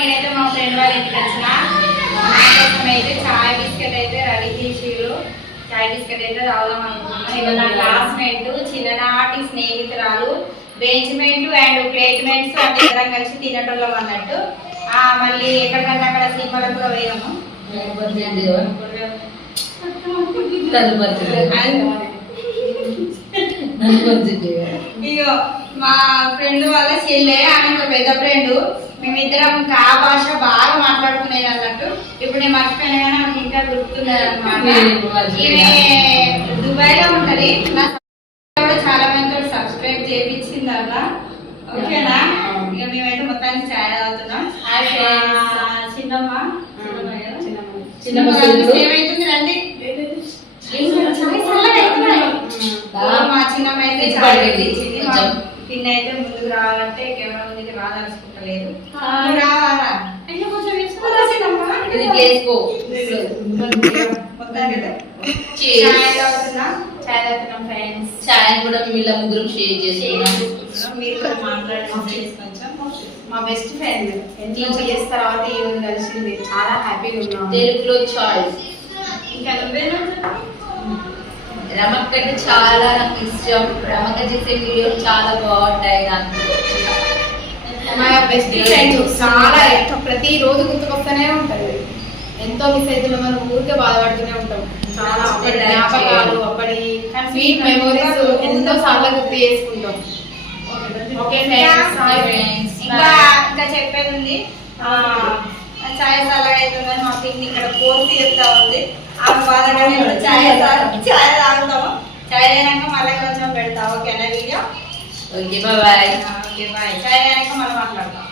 నేనైతే మా ఫ్రెండ్ వాళ్ళ ఇంటికి వచ్చిన. అయితే చాయ్ బిస్కెట్ అయితే రెడీ చేసిరు చాయ్ బిస్కెట్ అయితే తాగుదాం అనుకుంటున్నాను నా క్లాస్మేట్ చిన్ననాటి స్నేహితురాలు బెంచ్మెంట్ అండ్ ప్లేట్మెంట్స్ అంటే ఇద్దరం కలిసి తినటోళ్ళం అన్నట్టు. మళ్ళీ ఎక్కడికంటే అక్కడ సినిమాలకు కూడా పోయాము ఇగో మా ఫ్రెండ్ వాళ్ళ చెల్లె ఆమె ఒక పెద్ద ఫ్రెండ్ మేమిద్దరం కా భాష బాగా మాట్లాడుకునేది అన్నట్టు. ఇప్పుడు నేను మర్చిపోయినా కానీ నాకు ఇంకా గుర్తున్నది అనమాట ఈమె దుబాయ్లో ఉంటది. నా కూడా చాలా మంది సబ్స్క్రైబ్ చేయించింది అలా ఓకేనా? ఇక మేమైతే మొత్తానికి ఛాయ్ ఫ్రెండ్స్. చిన్నమ్మ. చిన్నమ్మ. ఏమైతుంది? రండి. చిన్నమ్మ అయితే కొంచెం. పిన్న అయితే ముందుకు రావాలంటే కెమెరా ముందుకు రాదలుచుకుంటలేదు రావాలా. ఇది చేసుకో. చాయ్ చాయ్ ఛాయ్ కూడా మేము ఇలా ముగ్గురం షేర్ చేసుకున్నాం మా బెస్ట్ ఫ్రెండ్ ఎన్ని ఇయర్స్ తర్వాత ఈ రోజు కలిసింది చాలా హ్యాపీగా ఉన్నాం. తెలుగులో చాయిస్ ఇంకా నువ్వేనా రమక్ అంటే చాలా నాకు ఇష్టం. రమక చేసే వీడియోలు చాలా బాగుంటాయి నాకు. మా బెస్ట్ ఫ్రెండ్ చాలా ప్రతి రోజు గుర్తుకొస్తూనే ఉంటది ఎంతో మిస్ అవుతున్నాం మనం ఊరికే బాధపడుతూనే ఉంటాం. చాలా అప్పటి జ్ఞాపకాలు అప్పటి స్వీట్ మెమోరీస్ ఎంతో సార్లు గుర్తు చేసుకుంటాం. Okay friends. ఇంకా ఇంకా చెప్పేది ఉంది. చాయ్ చల్లగా అవుతుందని మా పిన్ని ఇక్కడ పూర్తి చెప్తా ఉంది. ఆ బాధగానే తా- చాయ్ తాగుతాము. చాయ్ అయినాక మళ్ళీ కొంచెం పెడతా. ఓకేనా video? Okay bye. Okay bye. చాయ్ అయినాక మళ్ళీ మాట్లాడతాం